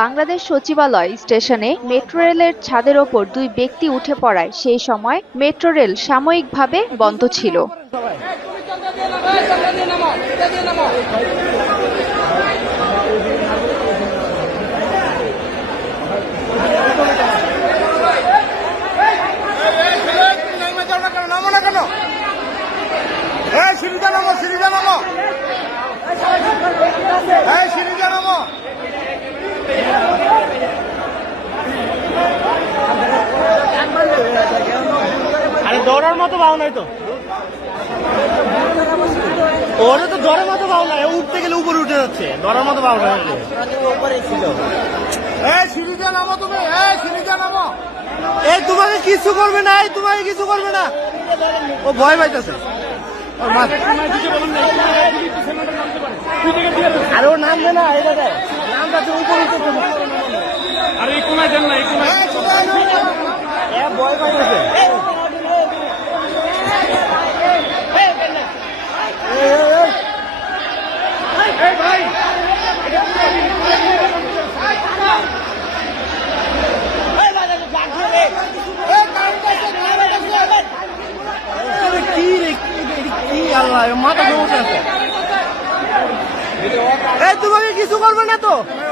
বাংলাদেশ সচিবালয় স্টেশনে মেট্রো রেলের ছাদের ওপর দুই ব্যক্তি উঠে পড়ায় সেই সময় মেট্রো রেল সাময়িকভাবে বন্ধ ছিল। আরে দৌড়ার মতো ভাও নাই তো, ওরে তো দৌড়ার মতো ভাও নাই, উঠতে গেলে উপরে উঠে যাচ্ছে, দৌড়ার মতো ভাও নাই। এই তোমাকে কিছু করবে না, এই তোমাকে কিছু করবে না, ও ভয় পাইতেছে। আরে ও নামবে না, এই দেখে নাম যাচ্ছে উপরে উঠতে। আরে এই কোনায় দেন না, এই কোনায় ভয় পাইতেছে। কি আল্লাহ, মাথা সমস্যা আছে। তোমাকে কিছু করবে না তো।